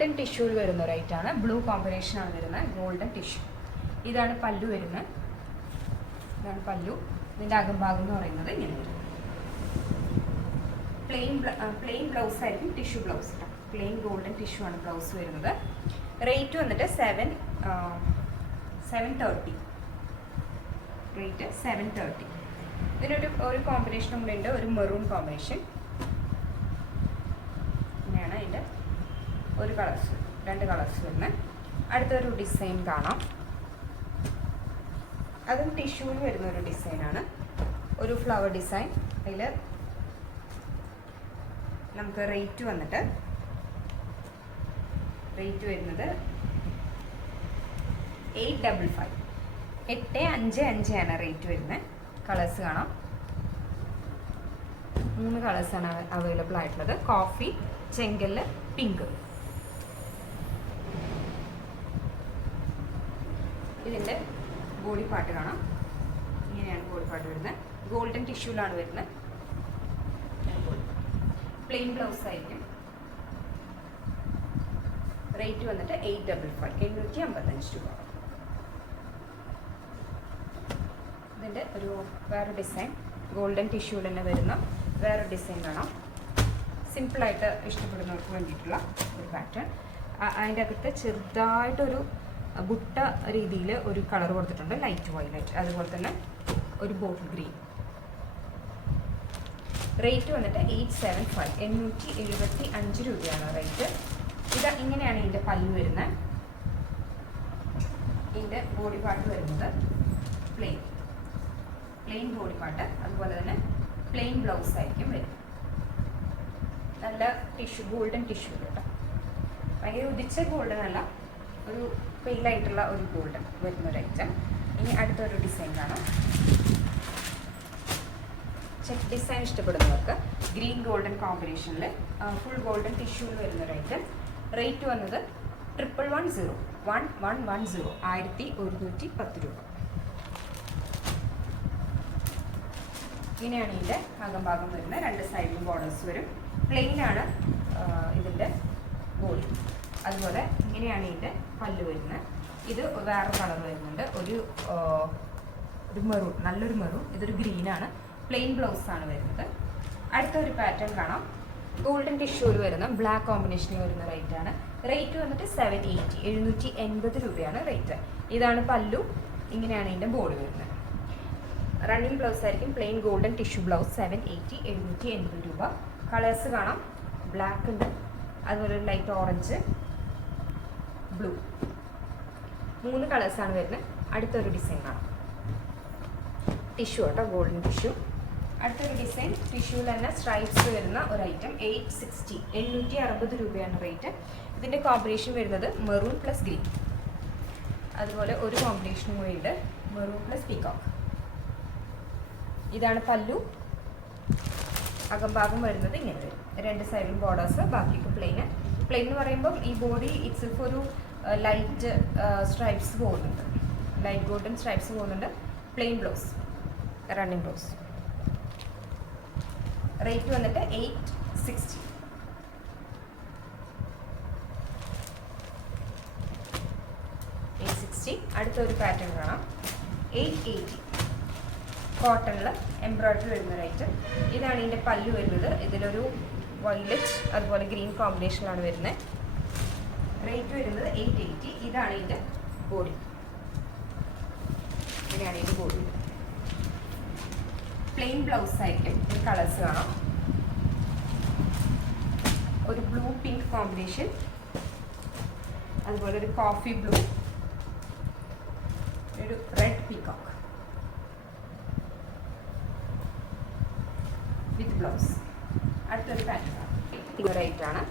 Golden ടിഷ്യൂവിൽ വരുന്ന ഒരു ഐറ്റാണ്. ബ്ലൂ കോമ്പിനേഷനാണ് വരുന്നത്. Golden tissue. ഇതാണ് പല്ലു വരുന്നത്. ഇതാണ് പല്ലു. ഇതിൻ്റെ അകംഭാഗം എന്ന് പറയുന്നത് ഇങ്ങനെ വരും. പ്ലെയിൻ ബ്ലൗസ് ആയിരിക്കും. Tissue blouse. Plain golden tissue ആണ് ബ്ലൗസ് വരുന്നത്. റേറ്റ് വന്നിട്ട് 730. റേറ്റ് 730. ഇതിനൊരു കോമ്പിനേഷനും കൂടെ ഉണ്ട്, ഒരു മെറൂൺ കോമ്പിനേഷൻ. ഇങ്ങനെയാണ് അതിൻ്റെ ഒരു കളേഴ്സ്, 2 കളേഴ്സ് വരുന്നത്. അടുത്തൊരു ഡിസൈൻ കാണാം. അതും ടിഷ്യൂവിൽ വരുന്ന ഒരു ഡിസൈനാണ്. ഒരു ഫ്ലവർ ഡിസൈൻ. അതിൽ നമുക്ക് റേറ്റ് വരുന്നത് 855. 855 ആണ് റേറ്റ് വരുന്നത്. കളേഴ്സ് കാണാം. 3 കളേഴ്സാണ് അവൈലബിൾ ആയിട്ടുള്ളത്. കോഫി, ചെങ്കല്, പിങ്ക്. ഇതിൻ്റെ ബോഡി പാർട്ട് കാണാം. ഇങ്ങനെയാണ് ബോഡി പാർട്ട് വരുന്നത്. ഗോൾഡൻ ടിഷ്യൂലാണ് വരുന്നത്. പ്ലെയിൻ ബ്ലൗസ് ആയിരിക്കും. റേറ്റ് വന്നിട്ട് 855. 855 രൂപ. ഇതിൻ്റെ വേറെ ഡിസൈൻ, ഗോൾഡൻ ടിഷ്യൂവിൽ തന്നെ വരുന്ന വേറെ ഡിസൈൻ കാണാം. സിമ്പിളായിട്ട് ഇഷ്ടപ്പെടുന്നവർക്ക് വേണ്ടിയിട്ടുള്ള ഒരു പാറ്റേൺ. അതിൻ്റെ അകത്ത് ചെറുതായിട്ടൊരു ബുട്ട രീതിയിൽ ഒരു കളർ കൊടുത്തിട്ടുണ്ട്, ലൈറ്റ് വയലറ്റ്. അതുപോലെ തന്നെ ഒരു ബോട്ടിൽ ഗ്രീൻ. റേറ്റ് വന്നിട്ട് 875. 875 രൂപയാണ് റേറ്റ്. ഇങ്ങനെയാണ് ഇതിൻ്റെ പല്ലു വരുന്നത്. ഇതിൻ്റെ ബോഡി പാർട്ട് വരുന്നത് പ്ലെയിൻ ബോഡി പാർട്ട്. അതുപോലെ തന്നെ പ്ലെയിൻ ബ്ലൗസ് ആയിരിക്കും വരും. നല്ല ടിഷ്യൂ, ഗോൾഡൻ ടിഷ്യൂ കേട്ടോ. ഭയങ്കര ഉദിച്ച ഗോൾഡൻ അല്ല, ഒരു പെയിലായിട്ടുള്ള ഒരു ഗോൾഡൻ വരുന്ന ഒരു ഐറ്റം. ഇനി അടുത്തൊരു ഡിസൈൻ കാണാം. ചെക്ക് ഡിസൈൻ ഇഷ്ടപ്പെടുന്നവർക്ക് ഗ്രീൻ ഗോൾഡൻ കോമ്പിനേഷനിൽ ഫുൾ ഗോൾഡൻ ടിഷ്യൂവിൽ വരുന്ന ഒരു ഐറ്റം. റേറ്റ് വന്നത് 1110. 1110 രൂപ. ഇങ്ങനെയാണ് ഇതിൻ്റെ അകംഭാഗം വരുന്നത്. 2 സൈഡിലും ബോർഡേഴ്സ് വരും. പ്ലെയിൻ ആണ് ഇതിൻ്റെ ബോഡി. അതുപോലെ ഇങ്ങനെയാണ് ഇതിൻ്റെ പല്ല് വരുന്നത്. ഇത് വേറെ കളർ വരുന്നുണ്ട്, ഒരു മെറൂൺ, നല്ലൊരു മെറൂൺ. ഇതൊരു ഗ്രീനാണ്. പ്ലെയിൻ ബ്ലൗസ് ആണ് വരുന്നത്. അടുത്തൊരു പാറ്റേൺ കാണാം. ഗോൾഡൻ ടിഷ്യൂവിൽ വരുന്ന ബ്ലാക്ക് കോമ്പിനേഷനിൽ വരുന്ന റേറ്റ് ആണ്. റേറ്റ് വന്നിട്ട് 780. 780 രൂപയാണ് റേറ്റ്. ഇതാണ് പല്ലു. ഇങ്ങനെയാണ് ഇതിൻ്റെ ബോഡി വരുന്നത്. റണ്ണിങ് ബ്ലൗസ് ആയിരിക്കും. Plain golden tissue blouse. 780. 780 രൂപ. കളേഴ്സ് കാണാം. ബ്ലാക്ക് ഉണ്ട്, അതുപോലെ ഒരു ലൈറ്റ് ഓറഞ്ച്, ബ്ലൂ. 3 കളേഴ്സാണ് വരുന്നത്. അടുത്തൊരു ഡിസൈൻ കാണാം. ടിഷ്യൂ കേട്ടോ, ഗോൾഡൻ ടിഷ്യൂ. അടുത്തൊരു ഡിസൈൻ ടിഷ്യൂവിൽ തന്നെ സ്ട്രൈപ്സ് വരുന്ന ഒരു ഐറ്റം. 860. 860 രൂപയാണ് റേറ്റ്. ഇതിൻ്റെ കോമ്പിനേഷൻ വരുന്നത് മെറൂൺ പ്ലസ് ഗ്രീൻ. അതുപോലെ ഒരു കോമ്പിനേഷനും കൂടി ഉണ്ട്, മെറൂൺ പ്ലസ് പീകോക്ക്. ഇതാണ് പല്ലു. അകംഭാഗം വരുന്നത് ഇങ്ങനെ വരും. 2 സൈഡിലും ബോർഡേഴ്സ്, ബാക്കിയൊക്കെ പ്ലെയിൻ. പ്ലെയിൻ എന്ന് പറയുമ്പം ഈ ബോഡി ഇറ്റ്സെൽഫ് ഒരു ലൈറ്റ് സ്ട്രൈപ്സ് പോകുന്നുണ്ട്, ലൈറ്റ് ഗോൾഡൻ സ്ട്രൈപ്സ് പോകുന്നുണ്ട്. Plain blouse, running blouse. Rate വന്നിട്ട് 860. അടുത്തൊരു പാറ്റേൺ കാണാം. 880. കോട്ടണിൽ എംബ്രോയിഡറി വരുന്ന ഒരു ഐറ്റം. ഇതാണ് ഇതിൻ്റെ പല്ലു വരുന്നത്. ഇതിലൊരു വയലറ്റ് അതുപോലെ ഗ്രീൻ കോമ്പിനേഷനിലാണ് വരുന്നത്. റേറ്റ് വരുന്നത് 880. ഇതാണ് ഇതിൻ്റെ ബോഡി. ഇങ്ങനെയാണ് ഇതിൻ്റെ ബോഡി. പ്ലെയിൻ ബ്ലൗസ് ആയിരിക്കും. ഈ കളേഴ്സ് കാണാം. ഒരു ബ്ലൂ പിങ്ക് കോമ്പിനേഷൻ, അതുപോലെ ഒരു കോഫി ബ്ലൂ, ഒരു റെഡ് പീകോക്ക് വിത്ത് ബ്ലൗസ്. അടുത്തൊരു പാറ്റേൺ റേറ്റ് ആണ്.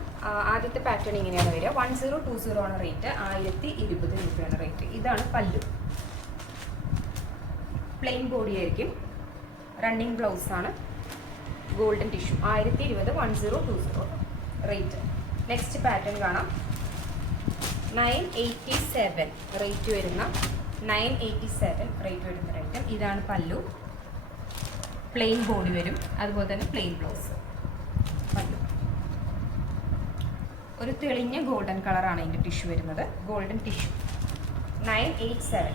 ആദ്യത്തെ പാറ്റേൺ ഇങ്ങനെയാണ് വരിക. 1020 ആണ് റേറ്റ്. 1020 രൂപയാണ് റേറ്റ്. ഇതാണ് പല്ലു. പ്ലെയിൻ ബോഡി ആയിരിക്കും. റണ്ണിങ് ബ്ലൗസ് ആണ്. Golden tissue. 1020. 1020 rate. Next pattern കാണാം. 987 റേറ്റ് വരുന്ന 987 റേറ്റ് വരുന്ന ഐറ്റം. ഇതാണ് പല്ലു. പ്ലെയിൻ ബോഡി വരും, അതുപോലെ തന്നെ പ്ലെയിൻ ബ്ലൗസ്. പല്ലു ഒരു തെളിഞ്ഞ ഗോൾഡൻ കളറാണ് ഇതിൻ്റെ ടിഷ്യൂ വരുന്നത്. ഗോൾഡൻ ടിഷ്യൂ 987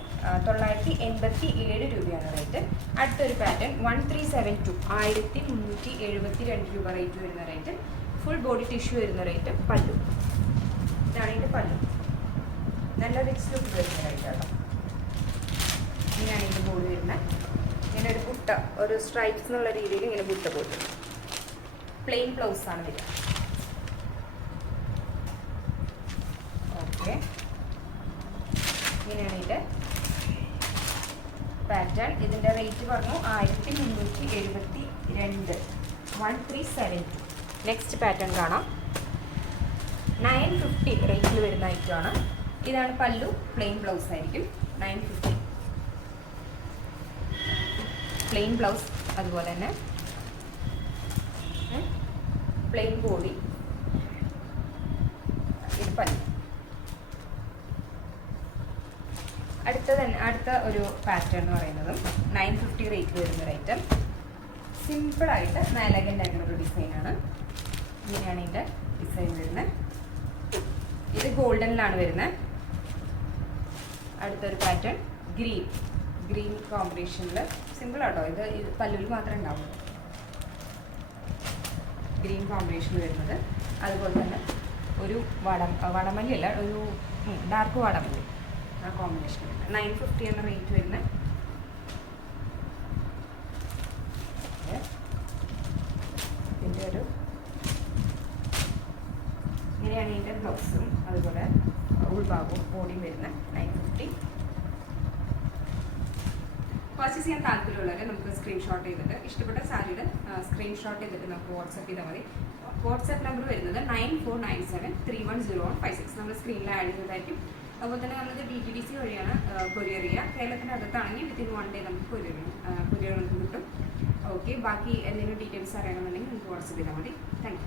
987 രൂപയാണ് റേറ്റ്. അടുത്തൊരു പാറ്റേൺ 1372 1372 രൂപ റേറ്റ് വരുന്ന റേറ്റ്. ഫുൾ ബോഡി ടിഷ്യൂ വരുന്ന റേറ്റ്. പല്ലു ഇതാണ് ഇതിൻ്റെ പല്ലു. നല്ല റിച്ച് ലുക്ക് വരുന്ന റേറ്റ് കേട്ടോ. ഇങ്ങനെയാണ് ഇതിൻ്റെ ബോഡി വരുന്നത്. ഇങ്ങനെ ഒരു ബുട്ട, ഒരു സ്ട്രൈപ്സ് എന്നുള്ള രീതിയിൽ ഇങ്ങനെ ബുട്ട പോയിട്ട് പ്ലെയിൻ ബ്ലൗസ് ആണ് വരിക. ഓക്കെ, ഇങ്ങനെയാണ് ഇതിൻ്റെ പാറ്റേൺ. ഇതിൻ്റെ റേറ്റ് പറഞ്ഞു 1372 1372. നെക്സ്റ്റ് പാറ്റേൺ കാണാം. 950 റേറ്റിൽ വരുന്ന ഐറ്റമാണ്. ഇതാണ് പല്ലു. പ്ലെയിൻ ബ്ലൗസ് ആയിരിക്കും. 950 പ്ലെയിൻ ബ്ലൗസ്. അതുപോലെ തന്നെ പ്ലെയിൻ ബോഡി. ഇത് പല്ലു. അടുത്ത ഒരു പാറ്റേൺ എന്ന് പറയുന്നത് 950 റേറ്റ് വരുന്ന ഐറ്റം. സിമ്പിളായിട്ട് എലഗൻ്റ് ആയിട്ടുള്ള ഒരു ഡിസൈനാണ്. ഇങ്ങനെയാണ് ഇതിൻ്റെ ഡിസൈൻ വരുന്നത്. ഇത് ഗോൾഡനിലാണ് വരുന്നത്. അടുത്തൊരു പാറ്റേൺ ഗ്രീൻ കോമ്പിനേഷനിൽ. സിമ്പിളാട്ടോ. ഇത് പല്ലുവിൽ മാത്രമേ ഉണ്ടാവുള്ളൂ. ഗ്രീൻ കോമ്പിനേഷൻ വരുന്നത്. അതുപോലെ തന്നെ ഒരു വടമല്ലിയല്ല, ഒരു ഡാർക്ക് വടമല്ലി ആ കോമ്പിനേഷൻ വരുന്നത്. 950 എന്ന റേറ്റ് വരുന്നത്. ഇതിൻ്റെ ഒരു ഇങ്ങനെയാണ് ഇതിൻ്റെ ബ്ലൗസും അതുപോലെ ഉൾഭാഗവും ബോഡിയും വരുന്നത്. 950. പർച്ചേസ് ചെയ്യാൻ താല്പര്യമുള്ളവർ നമുക്ക് സ്ക്രീൻഷോട്ട് ചെയ്തിട്ട് ഇഷ്ടപ്പെട്ട സാരിയുടെ സ്ക്രീൻഷോട്ട് ചെയ്തിട്ട് നമുക്ക് വാട്സപ്പ് ചെയ്താൽ മതി. വാട്സാപ്പ് നമ്പർ വരുന്നത് 9497310156. നമ്മൾ സ്ക്രീനിൽ ആഡ് ചെയ്തതായിരിക്കും. അതുപോലെ തന്നെ നമ്മളത് DTDC വഴിയാണ് കൊറിയർ ചെയ്യുക. കേരളത്തിൻ്റെ അകത്താണെങ്കിൽ വിത്തിൻ 1 ഡേ നമുക്ക് കൊറിയർ നമുക്ക് കിട്ടും. ഓക്കെ, ബാക്കി എന്തെങ്കിലും ഡീറ്റെയിൽസ് അറിയണമെന്നുണ്ടെങ്കിൽ നമുക്ക് വാട്സപ്പ് ചെയ്താൽ മതി. Thank you.